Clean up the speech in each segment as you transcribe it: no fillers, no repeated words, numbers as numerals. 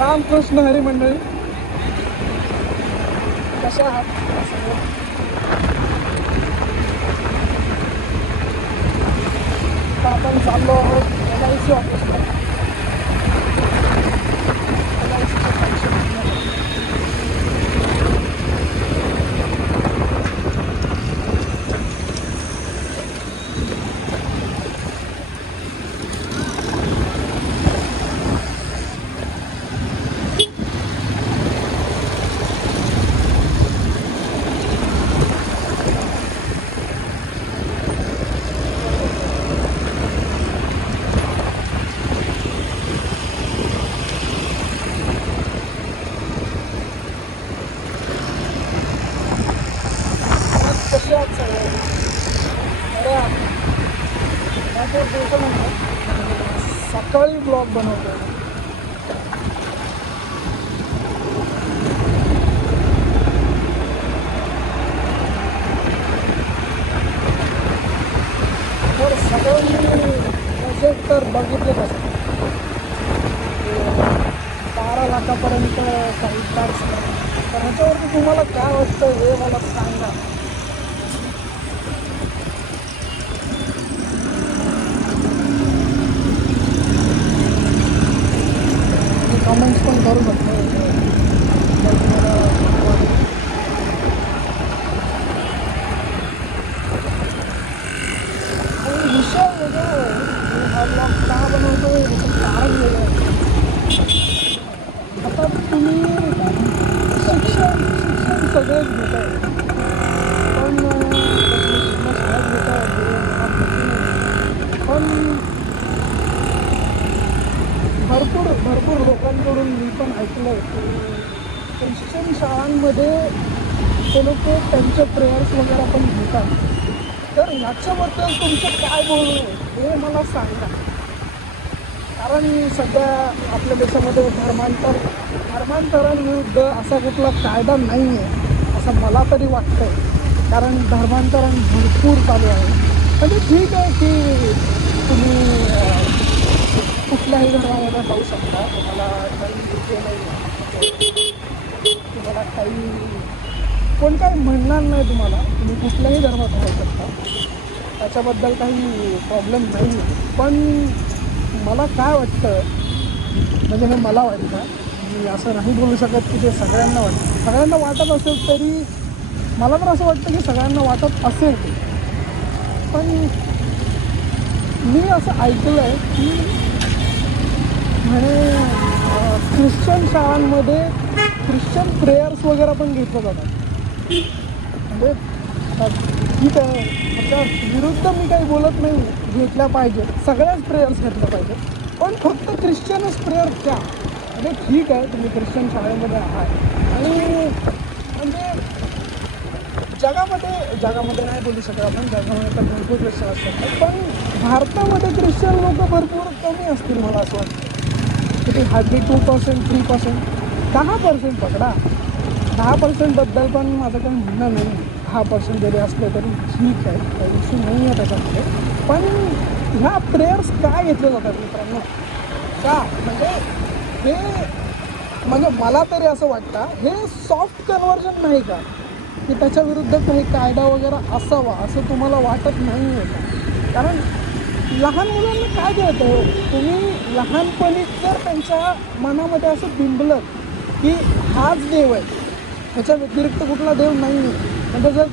रामकृष्ण हरी मंडळी, कशा आहात? आपण चाललो आहोत LIC ऑफिसला. LICचं फंक्शन सकाळी ब्लॉग बनवतो. तर सगळ्यांनी प्रोजेक्ट तर बघितलेच असतात. 12 लाखापर्यंत काही टॅक्स. तर ह्याच्यावरती तुम्हाला काय वाटतं हे मला सांगा. कमेंट्स पण करू शकतो. विषय वेगळा आहे. हा ब्लॉग का बनवतो याचं कारण वेगळं आहे. आता तुम्ही शिक्षण सगळेच घेत आहे, पण शाळेत घेत आहे. पण भरपूर लोकांकडून मी पण ऐकलं आहे की ख्रिश्चन शाळांमध्ये ते लोक त्यांचे प्रेयर्स वगैरे पण घेतात. तर ह्याच्याबद्दल तुमचं काय बोलणं हे मला सांगा. कारण सध्या आपल्या देशामध्ये धर्मांतरांविरुद्ध असा कुठला कायदा नाही आहे असं मला तरी वाटतं आहे. कारण धर्मांतरण भरपूर चालू आहे. म्हणजे ठीक आहे की तुम्ही कुठल्याही धर्मामध्ये जाऊ शकता. तुम्हाला काही नाही, तुम्हाला कोण काही म्हणणार नाही. तुम्ही कुठल्याही धर्मात राहू शकता, त्याच्याबद्दल काही प्रॉब्लेम नाही आहे. पण मला काय वाटतं, म्हणजे हे मला वाटतं, मी असं नाही बोलू शकत की ते सगळ्यांना वाटतं. सगळ्यांना वाटत असेल तरी मला तर असं वाटतं की सगळ्यांना वाटत असेल. पण मी असं ऐकलं आहे की म्हणे ख्रिश्चन शाळांमध्ये ख्रिश्चन प्रेयर्स वगैरे पण घेतलं जातात. म्हणजे ठीक आहे, त्याच्या विरुद्ध मी काही बोलत नाही, घेतल्या पाहिजे, सगळ्याच प्रेयर्स घेतल्या पाहिजे. पण फक्त ख्रिश्चनच प्रेयर क्या? म्हणजे ठीक आहे, तुम्ही ख्रिश्चन शाळेमध्ये आहात आणि म्हणजे जगामध्ये नाही बोलू शकत आपण, जगामध्ये तर भरपूर ख्रिश्चन असतात. पण भारतामध्ये ख्रिश्चन लोक भरपूर कमी असतील मला असं वाटतं. किती हार्डली 2%, 3%, 10% पकडा. 10%बद्दल पण माझं काही म्हणणं नाही. 10% जरी असलं तरी ठीक आहे, काही इश्यू नाही आहे त्याच्यामध्ये. पण ह्या प्रेयर्स काय घेतले जातात मित्रांनो? का म्हणजे मला तरी असं वाटतं हे सॉफ्ट कन्व्हर्जन नाही का, की त्याच्याविरुद्ध काही कायदा वगैरे असावा असं तुम्हाला वाटत नाही आहे का? कारण लहान मुलांना काय कळतं? तुम्ही लहानपणी जर त्यांच्या मनामध्ये असं बिंबलं की हाच देव आहे, ह्याच्या व्यतिरिक्त कुठला देव नाही आहे, म्हणजे जर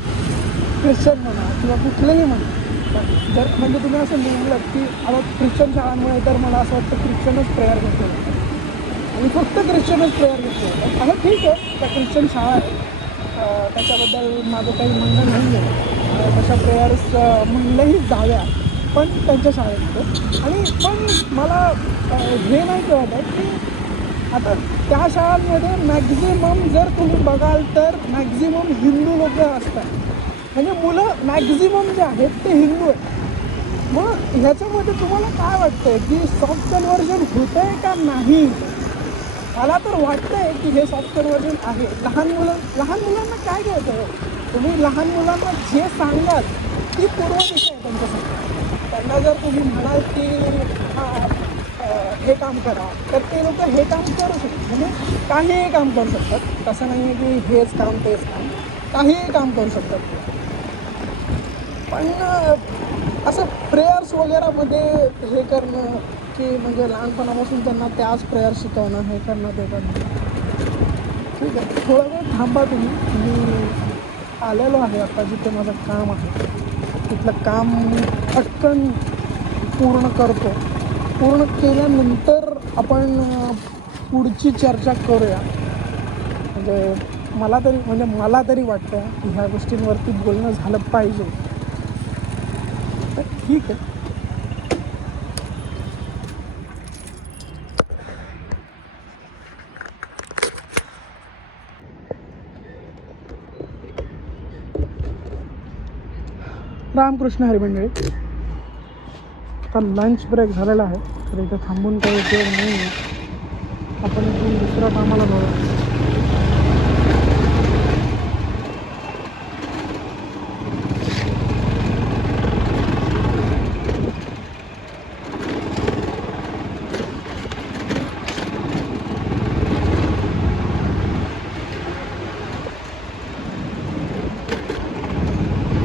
ख्रिश्चन म्हणा किंवा कुठलंही म्हणा, जर म्हणजे तुम्ही असं बिंबलं की आता ख्रिश्चन शाळांमुळे तर मला असं वाटतं ख्रिश्चनच प्रेयर घेतलं आणि फक्त ख्रिश्चनच प्रेयर घेतलं. आता ठीक आहे, त्या ख्रिश्चन शाळा आहे, त्याच्याबद्दल माझं काही म्हणणं नाही आहे. तशा प्रेयर्स म्हणलंही जाव्या, पण त्यांच्या शाळेत. आणि पण मला हे नाही कळत आहे की आता त्या शाळांमध्ये मॅक्झिमम जर तुम्ही बघाल तर मॅक्झिमम हिंदू लोक असतात. म्हणजे मुलं मॅक्झिमम जे आहेत ते हिंदू आहेत. मग ह्याच्यामध्ये तुम्हाला काय वाटतं की सॉफ्ट कन्व्हर्जन होतं आहे का नाही? मला तर वाटतंय की हे सॉफ्ट कन्व्हर्जन आहे. लहान मुलांना काय घ्यायचं, तुम्ही लहान मुलांना जे सांगाल ती पूर्व दिशा आहे त्यांच्यासाठी. त्यांना जर तुम्ही म्हणाल की हां हे काम करा, तर ते लोक हे काम करू शकतात. म्हणजे काहीही काम करू शकतात. तसं नाही आहे की हेच काम तेच काम, काहीही काम करू शकतात. पण असं प्रेयर्स वगैरेमध्ये हे करणं की म्हणजे लहानपणापासून त्यांना त्याच प्रेयर शिकवणं, हे करणं ते करणं. ठीक आहे, थोडा वेळ थांबा तुम्ही. मी आलेलो आहे आता जिथे माझं काम आहे, तिथलं काम मी पटकन पूर्ण करतो. पूर्ण केल्यानंतर आपण पुढची चर्चा करूया. मला तरी वाटतं की ह्या गोष्टींवरती बोलणं झालं पाहिजे. तर ठीक आहे. रामकृष्ण हरी मंडळी, आता लंच ब्रेक झालेला आहे, तर इथं थांबून काही उपयोग नाही आहे. आपण इथून दुसऱ्या कामाला जाऊया.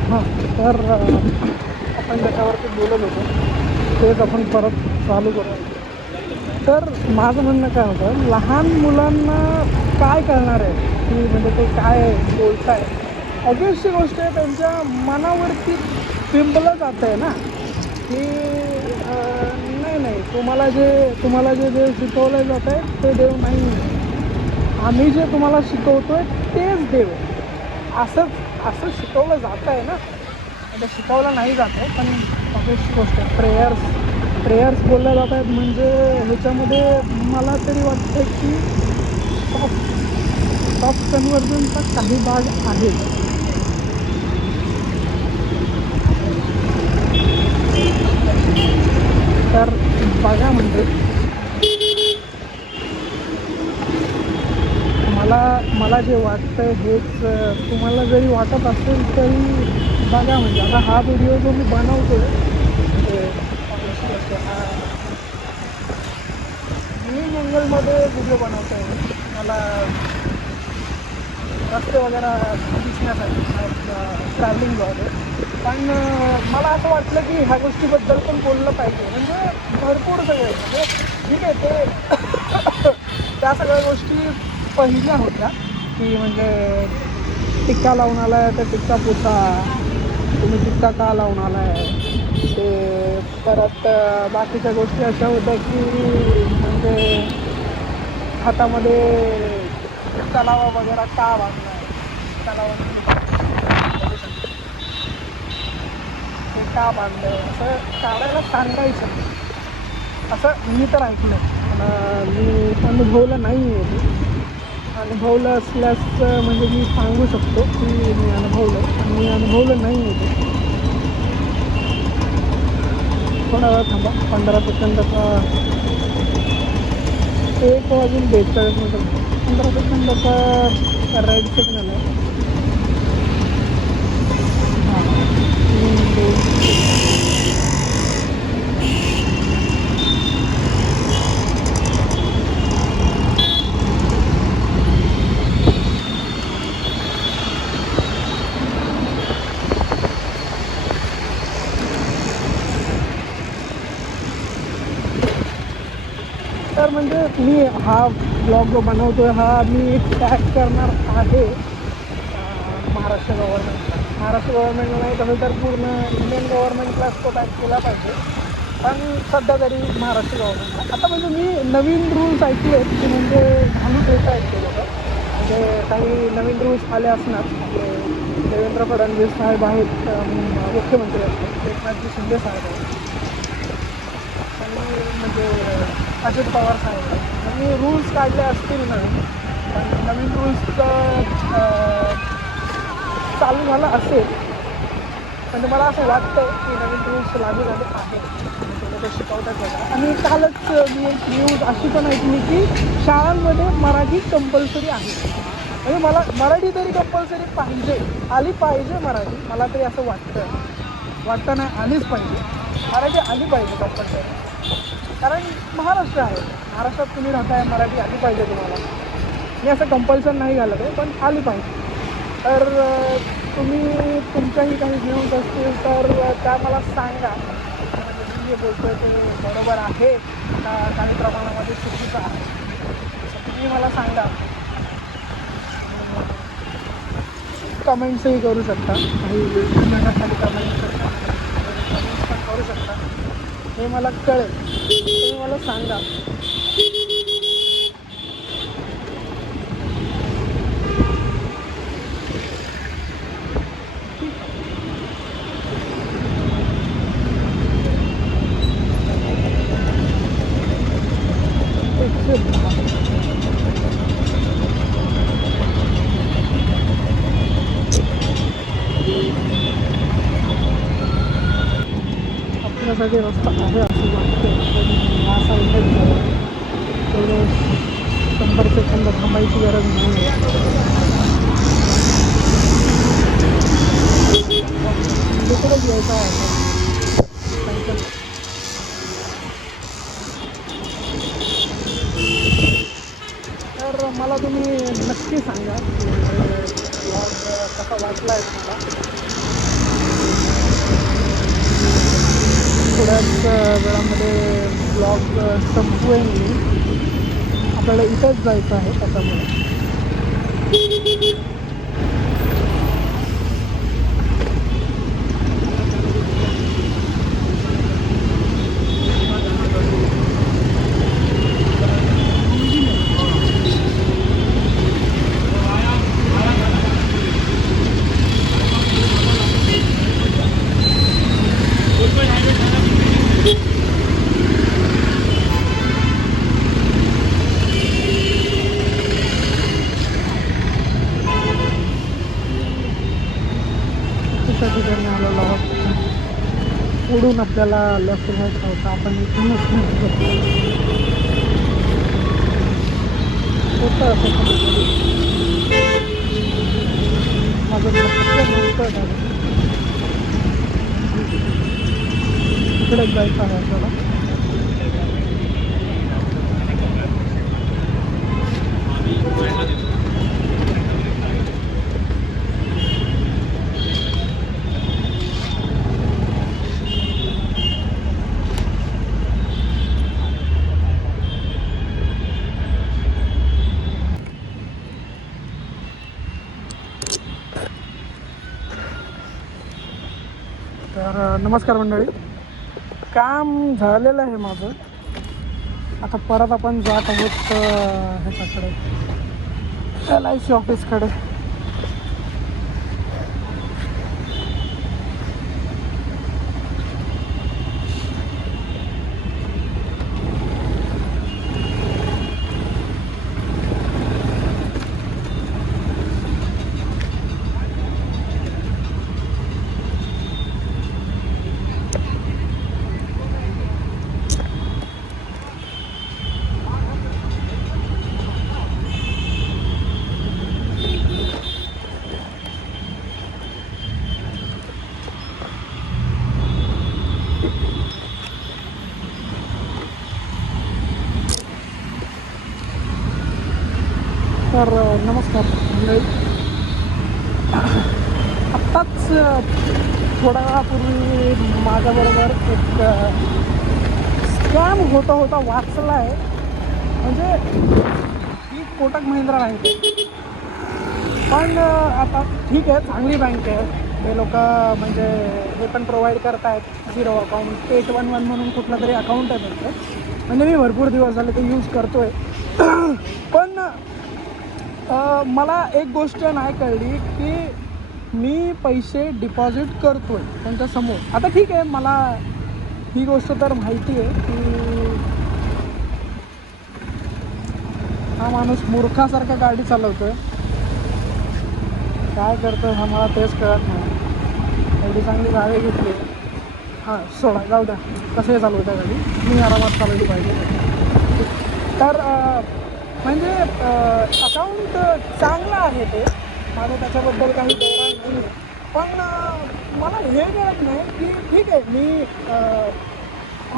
हां, तर आपण त्याच्यावरती बोलत होतो तेच आपण परत चालू करूया. तर माझं म्हणणं काय होतं, लहान मुलांना काय कळणार आहे की म्हणजे ते काय बोलत आहे. ऑब्वियसली गोष्ट आहे, त्यांच्या मनावरती बिंबलं जातं आहे ना की नाही तुम्हाला जे देव शिकवलं जातं आहे ते देव नाही आहे. आम्ही जे तुम्हाला शिकवतो आहे तेच देव आहे, असं शिकवलं जातं आहे ना. आता शिकवलं नाही जात आहे, पण ऑब्वियसली गोष्ट आहे. प्रेयर्स बोलल्या जात आहेत, म्हणजे ह्याच्यामध्ये मला तरी वाटतं की सॉफ्ट कन्व्हर्जनचा काही भाग आहे. तर बघा, म्हणजे मला जे वाटतं हेच तुम्हाला जरी वाटत असेल तरी बघा. म्हणजे आता हा व्हिडिओ जो मी बनवतो हा ग्रीन अँगलमध्ये व्हिडिओ बनवतो आहे, मला रस्ते वगैरे दिसण्यासाठी ट्रॅव्हलिंग ब्लॉग आहे. पण मला असं वाटलं की ह्या गोष्टीबद्दल पण बोललं पाहिजे. म्हणजे भरपूर सगळे, म्हणजे ठीक आहे ते त्या सगळ्या गोष्टी पहिल्या होत्या की म्हणजे टिक्का लावून आला आहे तर टिक्का पुसा, तुम्ही टिक्का का लावून आला आहे. ते परत बाकीच्या गोष्टी अशा होत्या की म्हणजे हातामध्ये तलावा वगैरे का बांधला आहे, तलावामध्ये ते का बांधलं आहे, असं काढायला सांगायचं. असं मी तर ऐकलं, मी अनुभवलं नाही आहे. ते अनुभवलं असल्यास म्हणजे मी सांगू शकतो की मी अनुभवलं नाही आहे. ते थोडा वेळ थांबा, 15 सेकंदाचा 1:42 15 सेकंदाचा राईड सिग्नल आहे. हां, 3, 2. तर म्हणजे मी हा ब्लॉग जो बनवतो आहे हा मी टॅग करणार आहे महाराष्ट्र गव्हर्नमेंटला नाही तसं तर पूर्ण इंडियन गव्हर्नमेंटलाच तो टॅग केला पाहिजे. पण सध्या तरी महाराष्ट्र गव्हर्नमेंटला. आता म्हणजे मी नवीन रूल्स ऐकले की म्हणजे घालून ठेवता ऐकले होतं. म्हणजे काही नवीन रूल्स आले असणार. आपले देवेंद्र फडणवीस साहेब आहेत, मुख्यमंत्री असतात, एकनाथजी शिंदे साहेब आहेत, आणि म्हणजे अजित पवार साहेब यांनी रूल्स काढले असतील ना. पण नवीन रूल्स चालू झाला असेल, म्हणजे मला असं वाटतं की नवीन रूल्स लागू झाले आहेत. लोक शिकवतात बघा. आणि कालच मी एक न्यूज अशी पण ऐकली की शाळांमध्ये मराठी कंपल्सरी आहे. म्हणजे मला मराठी तरी कंपल्सरी पाहिजे, आली पाहिजे मराठी. मला तरी असं वाटतं नाही, आलीच पाहिजे मराठी, आली पाहिजे कंपल्सरी. कारण महाराष्ट्र आहे, महाराष्ट्रात तुम्ही राहताय, मराठी आली पाहिजे तुम्हाला. मी असं कंपल्सन नाही घालत आहे, पण आली पाहिजे. तर तुम्ही तुमच्याही काही व्ह्यूज असतील तर त्या मला सांगा. म्हणजे मी जे बोलतो आहे ते बरोबर आहे का काही प्रमाणामध्ये चुकीचं आहे, तुम्ही मला सांगा. कमेंट्सही करू शकता, काही खाली कमेंट्स पण करू शकता. हे मला कळेल, तुम्ही मला सांगा. आपल्यासाठी रस्ता आहे असं वाटतं, पण या साईडलाच झालं तेवढं 100 सेकंद थांबायची गरज नाही आहे. तिकडंच यायचं आहे. तर मला तुम्ही नक्की सांगा की ब्लॉग कसा वाटला आहे तुम्हाला. थोड्याच वेळामध्ये ब्लॉग संपवेन मी. आपल्याला इथंच जायचं आहे त्याच्यामुळे. त्या ठिकाणी आलेलो आहोत. उडून आपल्याला लेफ्ट घ्यायचा होता, आपण इथूनच होतं असं माझं नव्हतं. इकडेच जायचं आहे आपल्याला. तर नमस्कार मंडळी, काम झालेलं आहे माझं. आता परत आपण जात आहोत ह्याच्याकडे, LIC ऑफिसकडे. तर नमस्कार मंडळी, आत्ताच थोड्या वेळापूर्वी माझ्याबरोबर एक स्कॅम होता वाचला आहे. म्हणजे ही कोटक महिंद्रा बँक आहे, पण आता ठीक आहे, चांगली बँक आहे. हे लोक म्हणजे हे पण प्रोव्हाइड करत आहेत 0 अकाउंट 811 म्हणून कुठलं तरी अकाउंट आहे त्यांचं. म्हणजे मी भरपूर दिवस झाले ते यूज करतो आहे. पण मला एक गोष्ट नाही कळली की मी पैसे डिपॉझिट करतो आहे त्यांच्यासमोर. आता ठीक आहे, मला ही गोष्ट तर माहिती आहे की हा माणूस मूर्खासारखा गाडी चालवतो आहे. काय करतो हा मला तेच कळत नाही. एवढी चांगली गाडी घेतली हां सोडा जाऊ द्या, कसंही चालू होत्या गाडी, मी आरामात चालवली पाहिजे. तर म्हणजे अकाउंट चांगलं आहे ते, माझं त्याच्याबद्दल काही तक्रार नाही आहे. पण मला हे कळत नाही की ठीक आहे, मी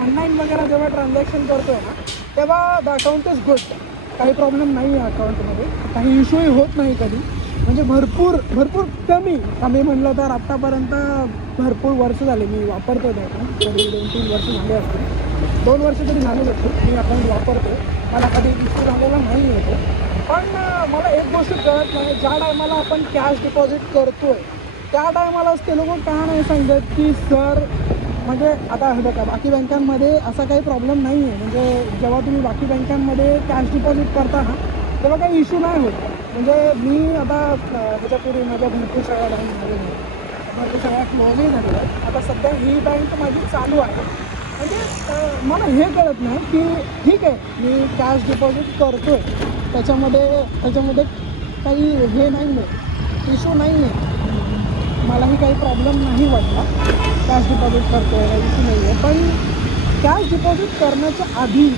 ऑनलाईन वगैरे जेव्हा ट्रान्झॅक्शन करतो आहे ना, तेव्हा द अकाउंट इज गुड, काही प्रॉब्लेम नाही आहे अकाउंटमध्ये, काही इश्यूही होत नाही कधी. म्हणजे भरपूर भरपूर कमी म्हणलं तर आत्तापर्यंत भरपूर वर्ष झाले मी वापरतो ते अकाउंट, तरी 2-3 वर्ष झाले असतील, 2 वर्ष तरी झाले असतील मी अकाउंट वापरतो, मला कधी इश्यू झालेला नाही आहे. पण मला एक गोष्ट कळत नाही, ज्या टायमाला आपण कॅश डिपॉझिट करतो आहे त्या टायमालाच ते लोक का नाही सांगत की सर, म्हणजे आता हे बघा बाकी बँकांमध्ये असा काही प्रॉब्लेम नाही आहे, म्हणजे जेव्हा तुम्ही बाकी बँकांमध्ये कॅश डिपॉझिट करता ना तेव्हा काही इश्यू नाही होत. म्हणजे मी आता ह्याच्यापूर्वी माझ्या भरपूर सगळ्या बँक झालेल्या आहेत, भरपूर सगळ्या क्लोजही झालेल्या आहेत, आता सध्या ही बँक माझी चालू आहे. म्हणजे मला हे कळत नाही की ठीक आहे मी कॅश डिपॉझिट करतो आहे, त्याच्यामध्ये काही हे नाही आहे, इश्यू नाही आहे, मलाही काही प्रॉब्लेम नाही वाटला, कॅश डिपॉझिट करतो आहे इश्यू नाही आहे. पण कॅश डिपॉझिट करण्याच्या आधी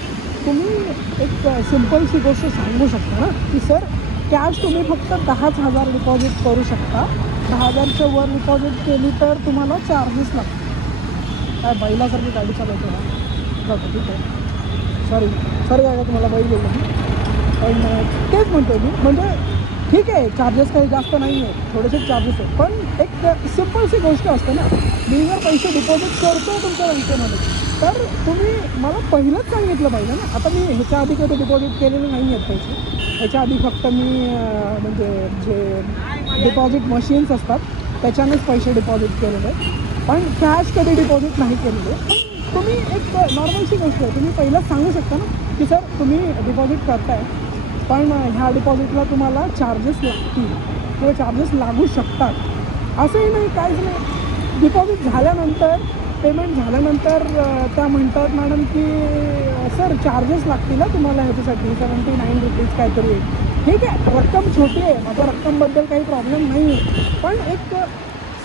तुम्ही एक सिम्पलशी गोष्ट सांगू शकता ना की सर, कॅश तुम्ही फक्त 10,000 डिपॉझिट करू शकता, 10,000च्या वर डिपॉझिट केली तर तुम्हाला चार्जेस लागतात. काय बैलासारखी गाडी चालवतो ना, जातो ठीक आहे, सॉरी काय का तुम्हाला बैल बोललो मी, पण तेच म्हणतो मी, म्हणजे ठीक आहे चार्जेस काही जास्त नाही आहेत, थोडेसे चार्जेस आहेत, पण एक सिम्पलशी गोष्ट असते ना, मी जर पैसे डिपॉझिट करतो तुमच्या बँकेमध्ये तर तुम्ही मला पहिलंच सांगितलं पाहिजे ना. आता मी ह्याच्या आधी कधी डिपॉझिट केलेले नाही आहेत पैसे, ह्याच्या आधी फक्त मी म्हणजे जे डिपॉझिट मशीन्स असतात त्याच्यानेच पैसे डिपॉझिट केलेले, पण कॅश कधी डिपॉझिट नाही केलेले. पण तुम्ही एक नॉर्मलशी गोष्ट आहे, तुम्ही पहिलंच सांगू शकता ना की सर तुम्ही डिपॉझिट करताय पण ह्या डिपॉझिटला तुम्हाला चार्जेस लागतील किंवा चार्जेस लागू शकतात, असंही नाही काहीच नाही. डिपॉझिट झाल्यानंतर पेमेंट झाल्यानंतर त्या म्हणतात मॅडम की सर चार्जेस लागतील ना तुम्हाला ह्याच्यासाठी, 79 रुपीज काहीतरी. ठीक आहे रक्कम छोटी आहे, माझ्या रक्कमबद्दल काही प्रॉब्लेम नाही आहे, पण एक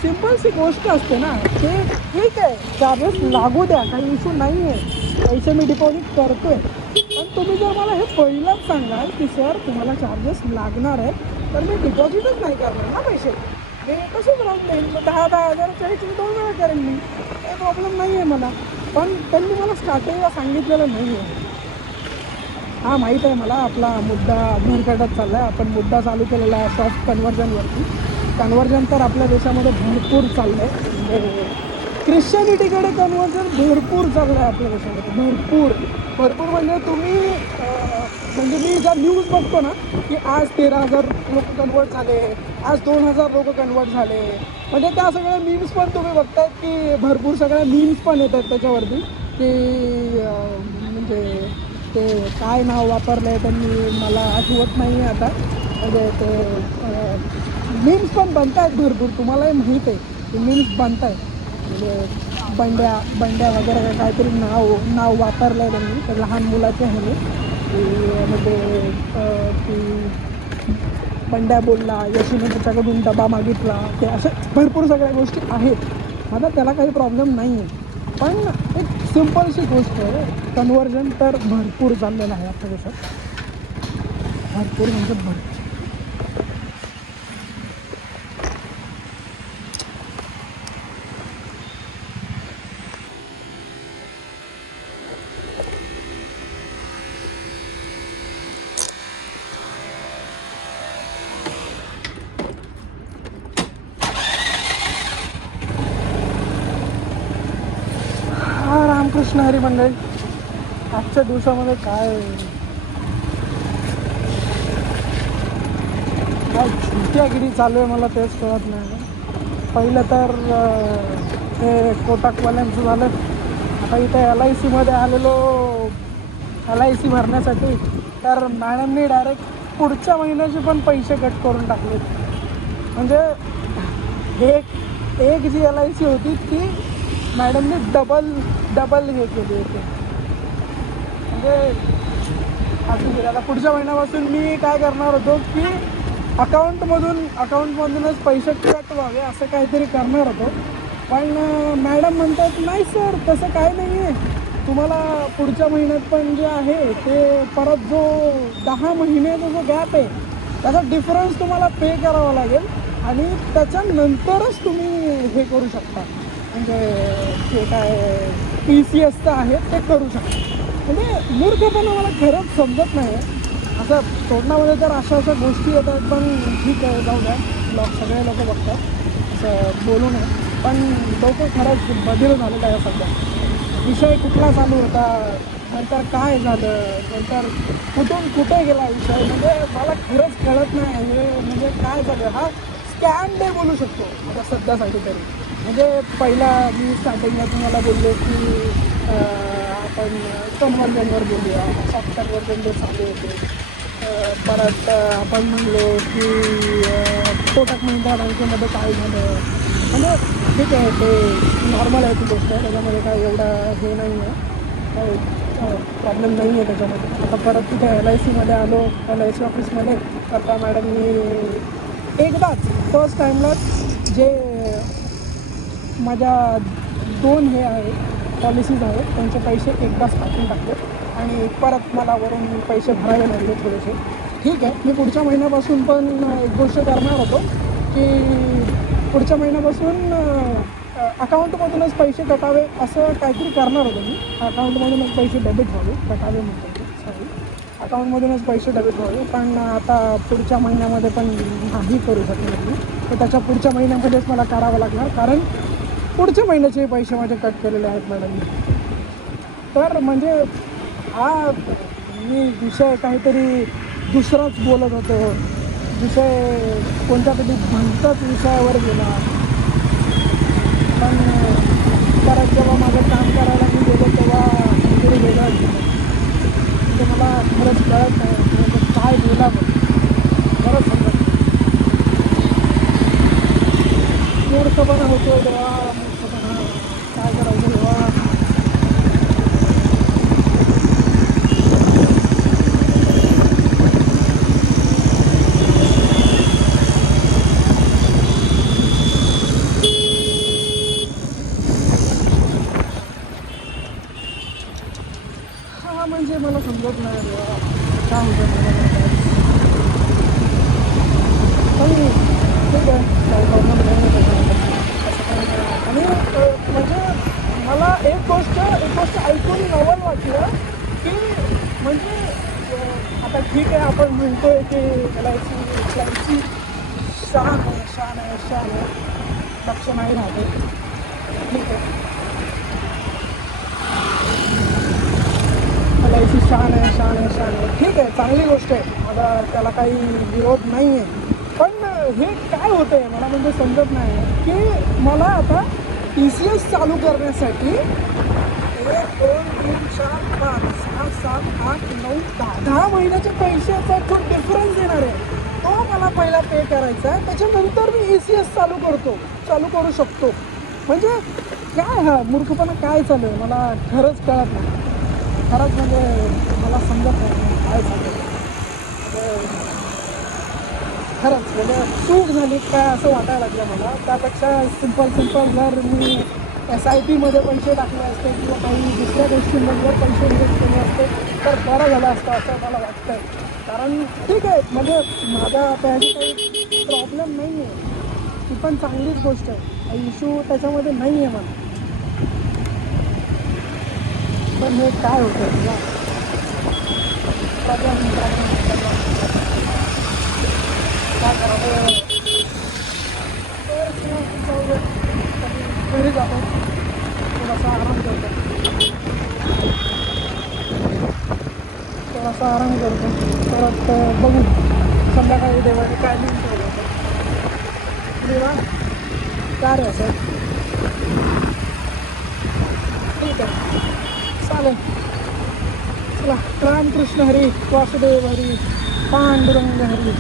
सिम्पलशी गोष्ट असते ना, ते ठीक आहे चार्जेस लागू द्या, काही इश्यू नाही आहे, पैसे मी डिपॉझिट करतो आहे, पण तुम्ही जर मला हे पहिलंच सांगाल की सर तुम्हाला चार्जेस लागणार आहे तर मी डिपॉझिटच नाही करणार ना पैसे, मी कसं राहून देईन, 10,000च्या ह्याची 2 वेळा करेन मी, काही प्रॉब्लेम नाही आहे मला. पण त्यांनी मला स्टार्टिंगला सांगितलेलं नाही आहे. हां माहीत आहे मला, आपला मुद्दा भरकटत चालला आहे, आपण मुद्दा चालू केलेला आहे सॉफ्ट कन्व्हर्जनवरती. कन्व्हर्जन तर आपल्या देशामध्ये भरपूर चाललं आहे, म्हणजे ख्रिश्चनिटीकडे कन्व्हर्जन भरपूर चाललं आहे आपल्या देशामध्ये, भरपूर म्हणजे तुम्ही म्हणजे मी जर न्यूज बघतो ना की आज 13,000 लोक कन्वर्ट झाले, आज 2,000 लोक कन्वर्ट झाले, म्हणजे त्या सगळ्या मीम्स पण तुम्ही बघतायत की भरपूर सगळ्या मीम्स पण येतात त्याच्यावरती की म्हणजे ते काय नाव वापरलं आहे त्यांनी मला आठवत नाही आहे आता, म्हणजे ते मीम्स पण बनत आहेत भरपूर, तुम्हालाही माहीत आहे की मीम्स बनत आहेत, म्हणजे बंड्या वगैरे काहीतरी नाव वापरलं आहे त्यांनी, तर लहान मुलाचे ह्याने म्हणजे की बंड्या बोलला, यशूने त्याच्याकडून डबा मागितला, ते अशा भरपूर सगळ्या गोष्टी आहेत, माझा त्याला काही प्रॉब्लेम नाही आहे. पण एक सिम्पलशी गोष्ट आहे, कन्व्हर्जन तर भरपूर चाललेलं आहे आपल्या देशात, भरपूर म्हणजे भरपूर. रामकृष्ण हरी मंडळी, आजच्या दिवसामध्ये काय झुट्यागिरी चालू आहे मला तेच कळत नाही. पहिलं तर हे कोटकवाल्यांचं झालं, आता इथे LICमध्ये आलेलो LIC भरण्यासाठी, तर मॅडमनी डायरेक्ट पुढच्या महिन्याचे पण पैसे कट करून टाकले. म्हणजे एक जी LIC होती ती मॅडमने डबल हे केली होते, म्हणजे अगदी. आता पुढच्या महिन्यापासून मी काय करणार होतो की अकाउंटमधूनच पैसे कट व्हावे असं काहीतरी करणार होतो, पण मॅडम म्हणतात नाही सर तसं काय नाही आहे, तुम्हाला पुढच्या महिन्यात पण जे आहे ते परत जो 10 महिन्याचा जो गॅप आहे त्याचा डिफरन्स तुम्हाला पे करावा लागेल आणि त्याच्यानंतरच तुम्ही हे करू शकता, म्हणजे जे काय PCSचं आहे ते करू शकता. म्हणजे मूर्खपणा मला खरंच समजत नाही. असं तोंडामध्ये तर अशा गोष्टी येतात, पण ठीक आहे जाऊ द्या, सगळे लोक बघतात, असं बोलू नये. पण डोकं खरंच बधीर झालेलं आहे सध्या. विषय कुठला चालू होता, नंतर काय झालं, नंतर कुठून कुठे गेला विषय, म्हणजे मला खरंच कळत नाही. हे म्हणजे काय झालं, हा स्कॅम डे बोलू शकतो आता सध्यासाठी तरी. म्हणजे पहिला मी स्टार्टिंगला तुम्हाला बोललो की आपण कन्व्हर्जनवर बोलूया, सॉफ्ट कन्व्हर्जन जे चालू होते. परत आपण म्हणलो की कोटक महिंद्रा बँकेमध्ये काय झालं, म्हणजे ठीक आहे ते नॉर्मल आहे ती गोष्ट, त्याच्यामध्ये काय एवढा हे नाही आहे, काही प्रॉब्लेम नाही आहे त्याच्यामध्ये. आता परत तिथे LICमध्ये आलो, LIC ऑफिसमध्ये करता मॅडमनी एकदाच फर्स्ट टाईमलाच जे माझ्या 2 हे आहे पॉलिसीज आहेत त्यांचे पैसे एकदाच काढून टाकले आणि परत मला वरून पैसे भरावे लागले थोडेसे. ठीक आहे, मी पुढच्या महिन्यापासून पण एक गोष्ट करणार होतो की पुढच्या महिन्यापासून अकाउंटमधूनच पैसे कटावे असं काहीतरी करणार होतो मी. अकाउंटमधूनच पैसे डेबिट व्हावे, कटावे म्हणतो सॉरी, अकाउंटमधूनच पैसे डेबिट व्हावे. पण आता पुढच्या महिन्यामध्ये पण नाही करू शकणार मी, तर त्याच्या पुढच्या महिन्यामध्येच मला करावं लागणार, कारण पुढच्या महिन्याचे पैसे माझे कट केलेले आहेत मॅडमनी. तर म्हणजे हा मी विषय काहीतरी दुसराच बोलत होतो, विषय कोणत्या तरी भलत्याच विषयावर गेला. पण परत जेव्हा माझं काम करायला मी गेलो तेव्हा काहीतरी वेगळंच झालं. म्हणजे मला खरंच कळत नाही म्हणजे काय बोलावं, खरंच समजत नाही. मूर्खपणा होतो तेव्हा, मूर्खपणा काय करायचं तेव्हा. हा म्हणजे मला समजत नाही तेव्हा काय होतं मला काय. पण ठीक आहे, काही प्रॉब्लेम नाही त्याच्यामध्ये असं काही नाही. आणि म्हणजे मला एक गोष्ट ऐकून नवल वाटलं की म्हणजे आता ठीक आहे आपण म्हणतो आहे की LIC शान आहे, शान आहे, शान आहे, लक्ष नाही राहते. ठीक आहे, LIC शान आहे, शान आहे, शान आहे, ठीक आहे, चांगली गोष्ट आहे, मला त्याला काही विरोध नाही आहे. पण हे काय होतं आहे मला म्हणजे समजत नाही की मला आता TCS चालू करण्यासाठी 1 2 3 4 5 6 7 8 9 10 महिन्याच्या पैशाचा जो डिफरन्स येणार आहे तो मला पहिला पे करायचा आहे, त्याच्यानंतर मी ECS चालू करू शकतो. म्हणजे काय हा मूर्खपणा काय चालू आहे मला खरंच कळत नाही. खरंच म्हणजे मला समजत नाही काय चालू आहे. खरंच म्हणजे चूक झाली काय असं वाटायला लागलं मला. त्यापेक्षा सिंपल जर मी SIPमध्ये पैसे टाकले असते किंवा काही दुसऱ्या गोष्टींमध्ये जर पैसे इन्व्हेस्ट केले असते तर बरं झालं असतं असं मला वाटतं. कारण ठीक आहे म्हणजे माझा त्याची काही प्रॉब्लेम नाही आहे, ती पण चांगलीच गोष्ट आहे, काही इश्यू त्याच्यामध्ये नाही आहे मला. पण हे काय होतं मला काय करावं. घरी जातो, थोडासा आराम करतो, परत बघू संध्याकाळी देवाने काय लिहून ठेवलं होतं. देवा काय रे असं. ठीक आहे चालेल, चला. रामकृष्ण हरी, वासुदेव हरी, पांडुरंग हरी.